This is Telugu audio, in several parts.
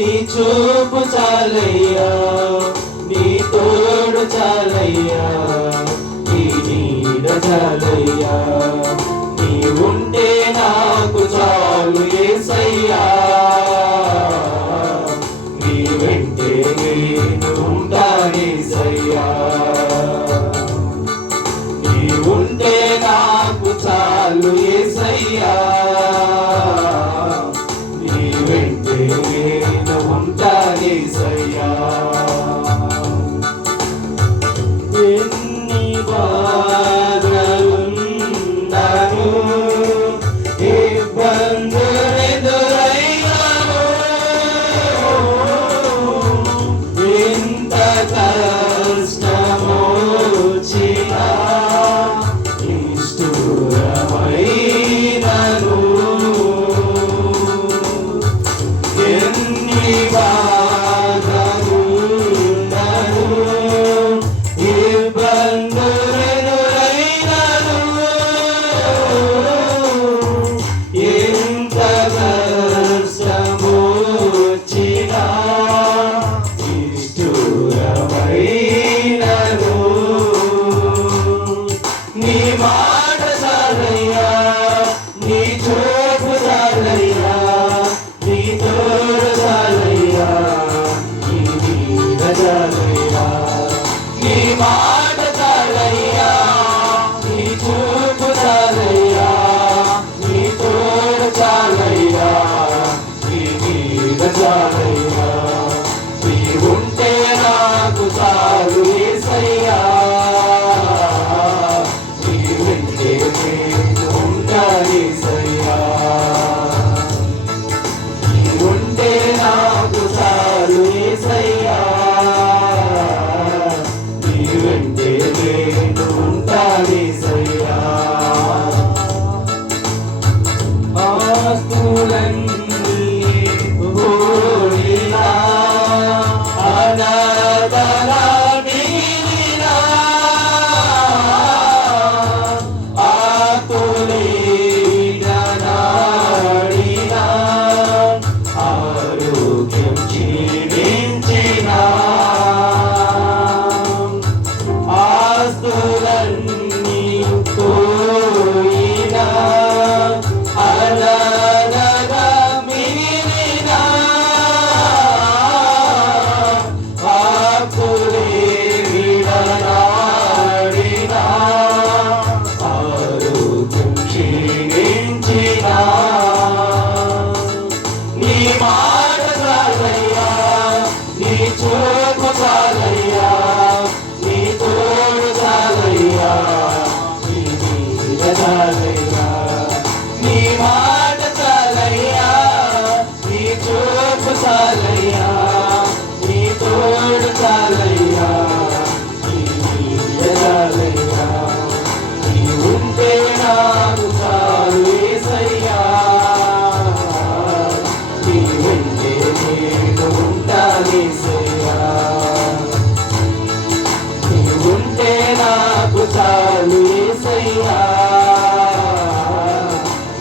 నీ చూపు చాలయ్యా, నీ తోడు చాలయ్యా, నీ నీడ చాలయ్యా, నీ ఉంటే నాకు చాలు యేసయ్యా, నీ వెంటే నేను ఉంటా యేసయ్యా, నీ ఉంటే నాకు చాలు యేసయ్యా, నీ వెంటే నేను ఉంటా యేసయ్యా. ఎన్ని బాధలున్నను, ఇబ్బందులెదురైనను, ఎంత కష్టమొచ్చినా నిష్ఠురమైనను, ఎన్ని బాధలున్నను, ఇబ్బందులెదురైనను, ఎంత కష్టమొచ్చినా నిష్ఠురమైనను, నీ మాట చాలయ్యా, నీ చూపు చాలయ్యా, నీ తోడు చాలయ్యా, నీ నీడ చాలయ్యా, నీ మాట చాలయ్యా, నీ చూపు చాలయ్యా, నీ తోడు చాలయ్యా, నీ నీడ చాలయ్యా, నీ ఉంటే నాకు చాలు యేసయ్యా, నీ వెంటే నేను ఉంటా యేసయ్యా, నీ ఉంటే నాకు చాలు యేసయ్యా, నీ వెంటే నేను ఉంటా యేసయ్యా. ఆస్తులన్నీ పోయినా, అనాథలా మిగిలినా, ఆకులీననాడినా, ఆరోగ్యం క్షీణించినా, ఆస్తులన్నీ పోయినా, అనాథగా మిగిలినా, ఆకులే విడనాడినా, ఆరోగ్యం క్షీణించినా, నీ మాట చాలయ్యా, నీ చూపు చాలయ్యా, నీ తోడు చాలయ్యా, నీ నీడ చాలయ్యా, నీ మాట చాలయ్యా, నీ చూపు చాలయ్యా, నీ తోడు చాలయ్యా, నీ నీడ చాలయ్యా, నీ ఉంటే నాకు చాలు యేసయ్యా, నీ వెంటే నేను ఉంటా యేసయ్యా, నీ ఉంటే నాకు చాలు యేసయ్యా,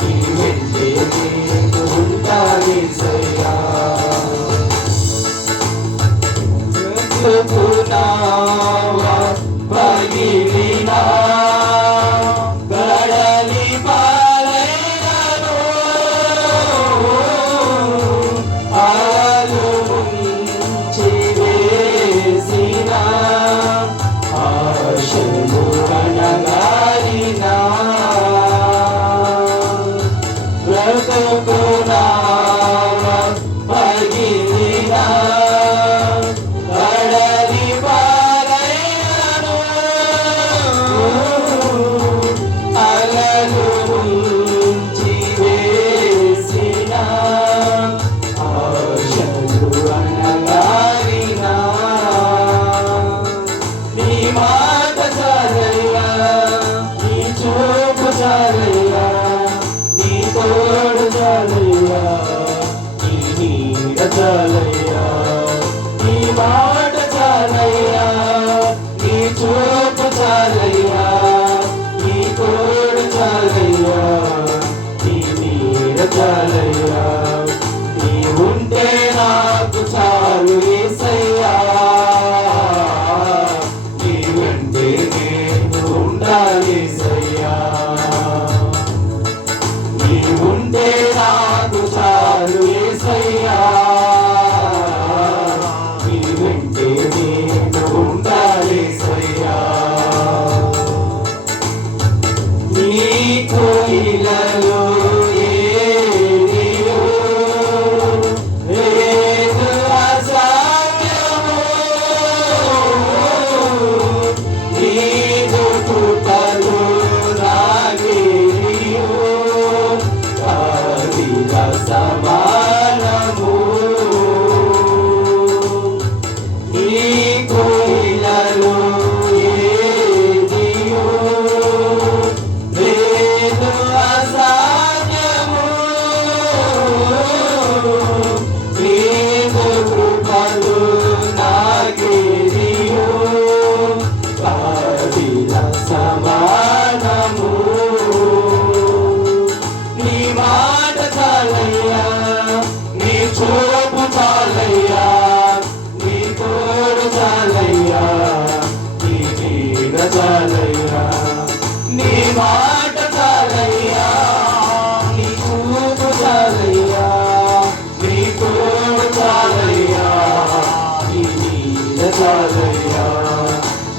నీ వెంటే నేను ఉంటా యేసయ్యా. బ్రతుకునావా పగిలినా, కడలి పాలైనను, అలలు ముంచి వేసినా, ఆశలు అణగారినా, బ్రతుకునావా పగిలినా, కడలి పాలైనను, అలలు ముంచి వేసినా, ఆశలు అణగారినా, నీ మాట చాలయ్యా, నీ చూపు చాలయ్యా, నీ తోడు చాలయ్యా, నీ నీడ చాలయ్యా, నీ మాట చాలయ్యా, నీ చూపు చాలయ్యా, నీ తోడు చాలయ్యా, నీ నీడ చాలయ్యా, నీ ఉంటే నాకు సమానము నీకు ఇలలో ఏదియో లేదు అసాధ్యము నీకు కృపలు నాకేదియో కాదిల సమానము నీ మాట చాలయ్యా నీ చూపు చాలయ్యా నీ తోడు చాలయ్యా నీ నీడ చాలయ్యా నీ మాట చాలయ్యా నీ చూపు చాలయ్యా నీ తోడు చాలయ్యా నీ నీడ చాలయ్యా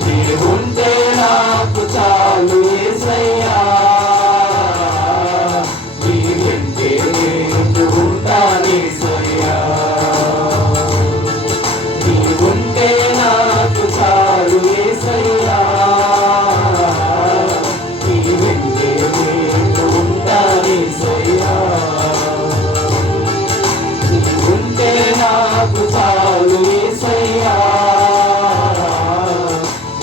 నీ ఉంటే నాకు చాలు యేసయ్యా నీ వెంటే నేను ఉంటానేసయ్యా నీ ఉంటే నాకు చాలు యేసయ్యా నీ వెంటే నేను ఉంటానేసయ్యా నీ ఉంటే నాకు చాలు యేసయ్యా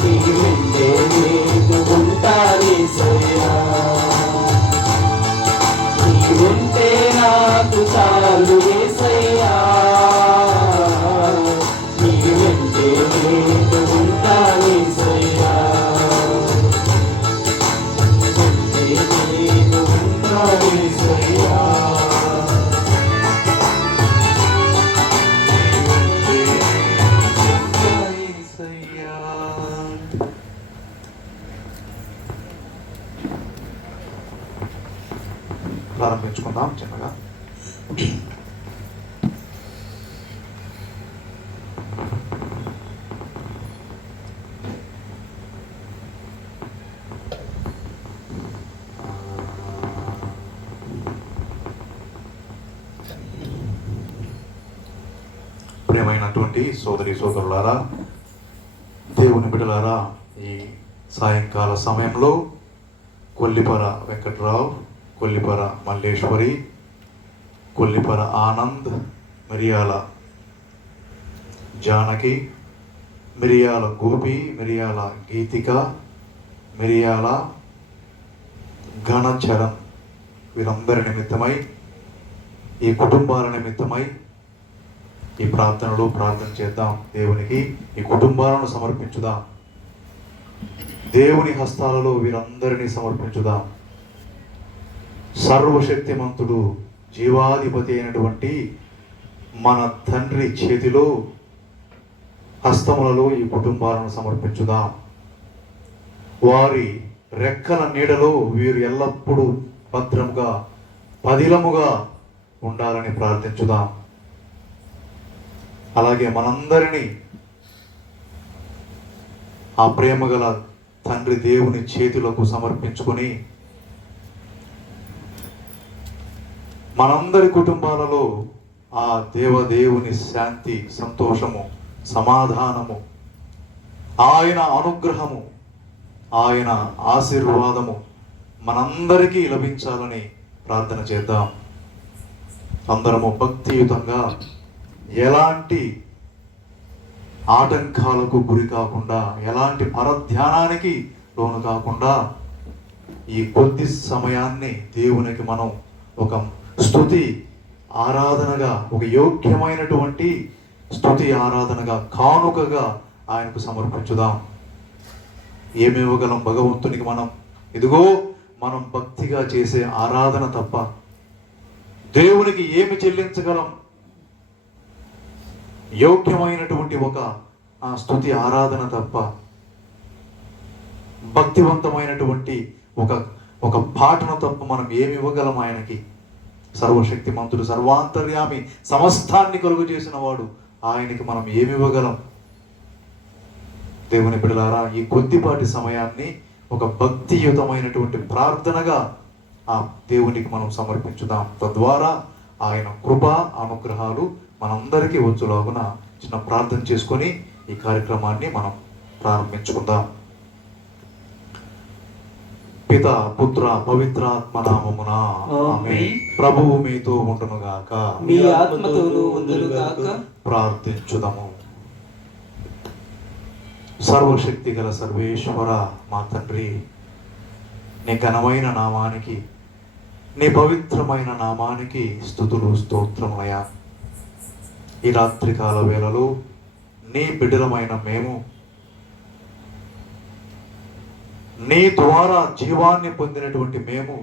నీ వెంటే నేను ఉంటానేసయ్యా నీ ఉంటే నాకు చాలు యేసయ్యా నీ వెంటే నేను ఉంటానేసయ్యా వెంటే నేను ఉంటానేసయ్యా ప్రారంభించుకుందాం చిన్నగా. ప్రియమైనటువంటి సోదరి సోదరులారా, దేవుని బిడ్డలారా, ఈ సాయంకాల సమయంలో కొల్లిపర వెంకట్రావు, కొల్లిపర మల్లేశ్వరి, కొల్లిపర ఆనంద్, మిరియాల జానకి, మిరియాల గోపి, మిరియాల గీతిక, మిరియాల ఘనచరణ్ వీరందరి నిమిత్తమై, ఈ కుటుంబాల నిమిత్తమై ఈ ప్రార్థనలో ప్రార్థన చేద్దాం. దేవునికి ఈ కుటుంబాలను సమర్పించుదాం. దేవుని హస్తాలలో వీరందరినీ సమర్పించుదాం. సర్వశక్తిమంతుడు జీవాధిపతి అయినటువంటి మన తండ్రి చేతిలో హస్తములలో ఈ కుటుంబాలను సమర్పించుదాం. వారి రెక్కల నీడలో వీరు ఎల్లప్పుడూ భద్రముగా పదిలముగా ఉండాలని ప్రార్థించుదాం. అలాగే మనందరినీ ఆ ప్రేమగల తండ్రి దేవుని చేతులకు సమర్పించుకొని మనందరి కుటుంబాలలో ఆ దేవదేవుని శాంతి, సంతోషము, సమాధానము, ఆయన అనుగ్రహము, ఆయన ఆశీర్వాదము మనందరికీ లభించాలని ప్రార్థన చేద్దాం. అందరము భక్తియుతంగా ఎలాంటి ఆటంకాలకు గురి కాకుండా, ఎలాంటి పరధ్యానానికి లోను కాకుండా ఈ కొద్ది సమయాన్ని దేవునికి మనం ఒక స్తుతి ఆరాధనగా, ఒక యోగ్యమైనటువంటి స్తుతి ఆరాధనగా, కానుకగా ఆయనకు సమర్పించుదాం. ఏమివ్వగలం భగవంతునికి మనం? ఇదిగో మనం భక్తిగా చేసే ఆరాధన తప్ప దేవునికి ఏమి చెల్లించగలం? యోగ్యమైనటువంటి ఒక స్తుతి ఆరాధన తప్ప, భక్తివంతమైనటువంటి ఒక పాటను తప్ప మనం ఏమి ఇవ్వగలం ఆయనకి? సర్వశక్తిమంతుడు, సర్వాంతర్యామి, సమస్తాన్ని కలుగు చేసిన వాడు ఆయనకి మనం ఏమి ఇవ్వగలం? దేవుని బిడ్డలారా, ఈ కొద్దిపాటి సమయాన్ని ఒక భక్తియుతమైనటువంటి ప్రార్థనగా ఆ దేవునికి మనం సమర్పించుదాం. తద్వారా ఆయన కృప, అనుగ్రహాలు మనందరికీ వచ్చులాగున చిన్న ప్రార్థన చేసుకొని ఈ కార్యక్రమాన్ని మనం ప్రారంభించుకుందాం. పిత పుత్ర పవిత్రాత్మ నామమున ఆమేన్. ప్రభువు మీతో ఉండునుగాక. మీ ఆత్మతోనూ ఉందురుగాక. ప్రార్థించుదము. సర్వశక్తి గల సర్వేశ్వర మా తండ్రి, నీ ఘనమైన నామానికి, నీ పవిత్రమైన నామానికి స్తుతులు స్తోత్రములయ. ఈ రాత్రికాల వేళలో నీ బిడ్డలమైన మేము నీ ద్వారా జీవాన్ని పొందినటువంటి మేము,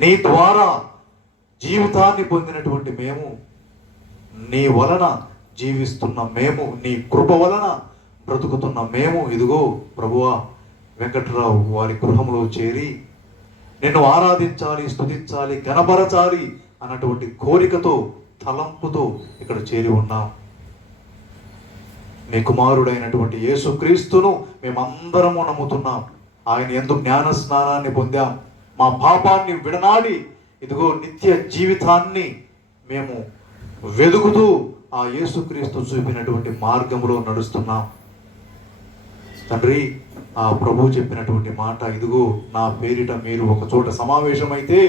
నీ ద్వారా జీవితాన్ని పొందినటువంటి మేము, నీ వలన జీవిస్తున్న మేము, నీ కృప వలన బ్రతుకుతున్న మేము, ఇదిగో ప్రభువా వెంకట్రావు వారి గృహంలో చేరి నిన్ను ఆరాధించాలి, స్తుతించాలి, గణపరచాలి అన్నటువంటి కోరికతో, తలంపుతో ఇక్కడ చేరి ఉన్నాం. నీ కుమారుడైనటువంటి యేసుక్రీస్తును మేమందరము నమ్ముతున్నాం. ఆయన యందు జ్ఞాన స్నానాన్ని పొందాం. మా పాపాన్ని విడనాడి ఇదిగో నిత్య జీవితాన్ని మేము వెదుకుతూ ఆ యేసుక్రీస్తు చూపినటువంటి మార్గంలో నడుస్తున్నాం. తండ్రి, ఆ ప్రభు చెప్పినటువంటి మాట, ఇదిగో నా పేరిట మీరు ఒక చోట సమావేశమైతే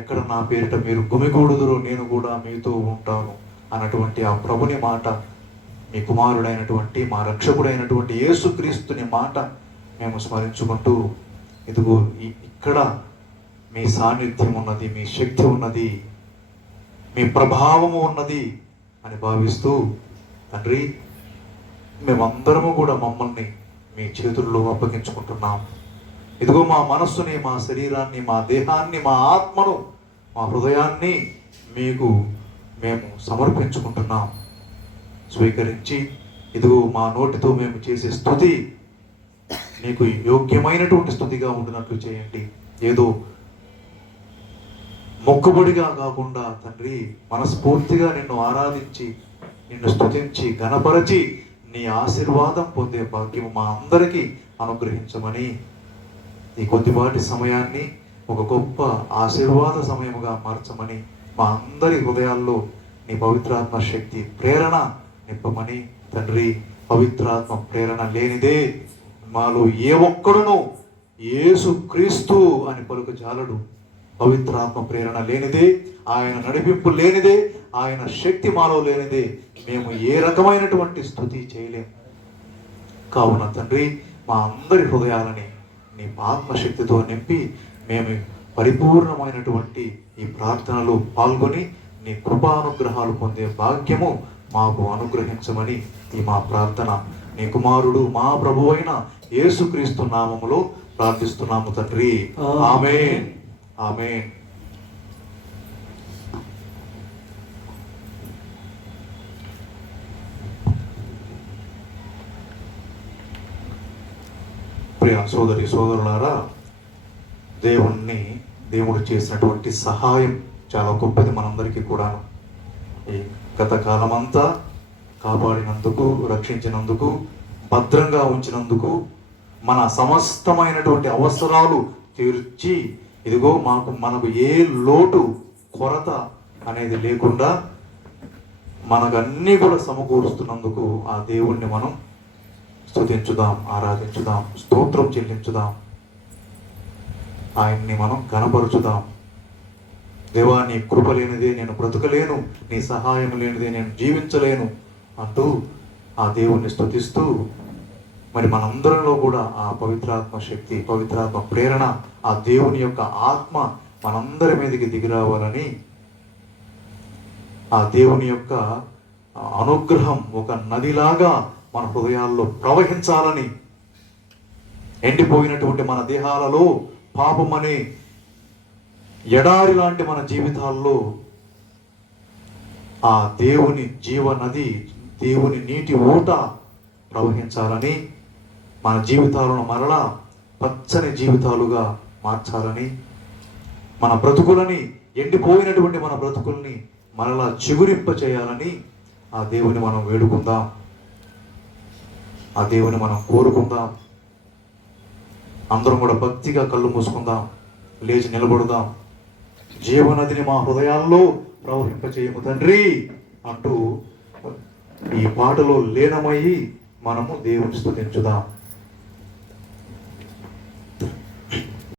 ఎక్కడ నా పేరిట మీరు గుమిగూడుదురో నేను కూడా మీతో ఉంటాను అన్నటువంటి ఆ ప్రభుని మాట, మీ కుమారుడైనటువంటి మా రక్షకుడైనటువంటి యేసుక్రీస్తుని మాట మేము స్మరించుకుంటూ, ఇదిగో ఇక్కడ మీ సాన్నిధ్యం ఉన్నది, మీ శక్తి ఉన్నది, మీ ప్రభావము ఉన్నది అని భావిస్తూ తండ్రి, మేమందరము కూడా మమ్మల్ని మీ చేతుల్లో అప్పగించుకుంటున్నాం. ఇదిగో మా మనస్సుని, మా శరీరాన్ని, మా దేహాన్ని, మా ఆత్మను, మా హృదయాన్ని మీకు మేము సమర్పించుకుంటున్నాం. స్వీకరించి ఇదిగో మా నోటితో మేము చేసే స్తుతి నీకు యోగ్యమైనటువంటి స్తుతిగా ఉండినట్లు చేయండి. ఏదో మొక్కుబడిగా కాకుండా తండ్రి, మనస్ఫూర్తిగా నిన్ను ఆరాధించి, నిన్ను స్తుతించి, ఘనపరచి నీ ఆశీర్వాదం పొందే భాగ్యం మా అందరికీ అనుగ్రహించమని, ఈ కొద్దిపాటి సమయాన్ని ఒక గొప్ప ఆశీర్వాద సమయముగా మార్చమని, మా అందరి హృదయాల్లో నీ పవిత్రాత్మ శక్తి ప్రేరణ నింపమని తండ్రి. పవిత్రాత్మ ప్రేరణ లేనిదే మాలో ఏ ఒక్కడును యేసుక్రీస్తు అని పలుకు జాలడు. పవిత్రాత్మ ప్రేరణ లేనిదే, ఆయన నడిపింపు లేనిదే, ఆయన శక్తి మాలో లేనిదే మేము ఏ రకమైనటువంటి స్తుతి చేయలేము. కావున తండ్రి, మా అందరి హృదయాలని నీ ఆత్మశక్తితో నింపి మేము పరిపూర్ణమైనటువంటి ఈ ప్రార్థనలో పాల్గొని నీ కృపానుగ్రహాలు పొందే భాగ్యము మాకు అనుగ్రహించమని ఈ మా ప్రార్థన నీ కుమారుడు మా ప్రభువైన యేసుక్రీస్తు నామములో ప్రార్థిస్తున్నాము తండ్రి. ఆమేన్, ఆమేన్. ప్రియ సోదరి సోదరులారా, దేవుడు చేసినటువంటి సహాయం చాలా గొప్పది మనందరికీ కూడాను. ఈ గత కాలమంతా కాపాడినందుకు, రక్షించినందుకు, భద్రంగా ఉంచినందుకు, మన సమస్తమైనటువంటి అవసరాలు తీర్చి ఇదిగో మనకు ఏ లోటు కొరత అనేది లేకుండా మనకు అన్నీ కూడా సమకూరుస్తున్నందుకు ఆ దేవుణ్ణి మనం స్తుతించుదాం, ఆరాధించుదాం, స్తోత్రం చెల్లించుదాం, ఆయన్ని మనం ఘనపరచుదాం. దేవా, నీ కృప లేనిదే నేను బ్రతకలేను, నీ సహాయం లేనిదే నేను జీవించలేను అంటూ ఆ దేవుణ్ణి స్తుతిస్తూ, మరి మనందరిలో కూడా ఆ పవిత్రాత్మ శక్తి, పవిత్రాత్మ ప్రేరణ, ఆ దేవుని యొక్క ఆత్మ మనందరి మీదకి దిగిరావాలని, ఆ దేవుని యొక్క అనుగ్రహం ఒక నదిలాగా మన హృదయాల్లో ప్రవహించాలని, ఎండిపోయినటువంటి మన దేహాలలో పాపమనే ఎడారి లాంటి మన జీవితాల్లో ఆ దేవుని జీవనది, దేవుని నీటి ఊట ప్రవహించాలని, మన జీవితాలను మరలా పచ్చని జీవితాలుగా మార్చాలని, మన బ్రతుకులని, ఎండిపోయినటువంటి మన బ్రతుకుల్ని మరలా చిగురింప చేయాలని ఆ దేవుని మనం వేడుకుందాం, ఆ దేవుని మనం కోరుకుందాం. అందరం కూడా భక్తిగా కళ్ళు మూసుకుందాం, లేచి నిలబడుదాం. జీవనదిని మా హృదయాల్లో ప్రవహింపచేయము తండ్రి అంటూ ఈ పాటలో లీనమయ్యి మనము దేవుని స్తుతించుదాం.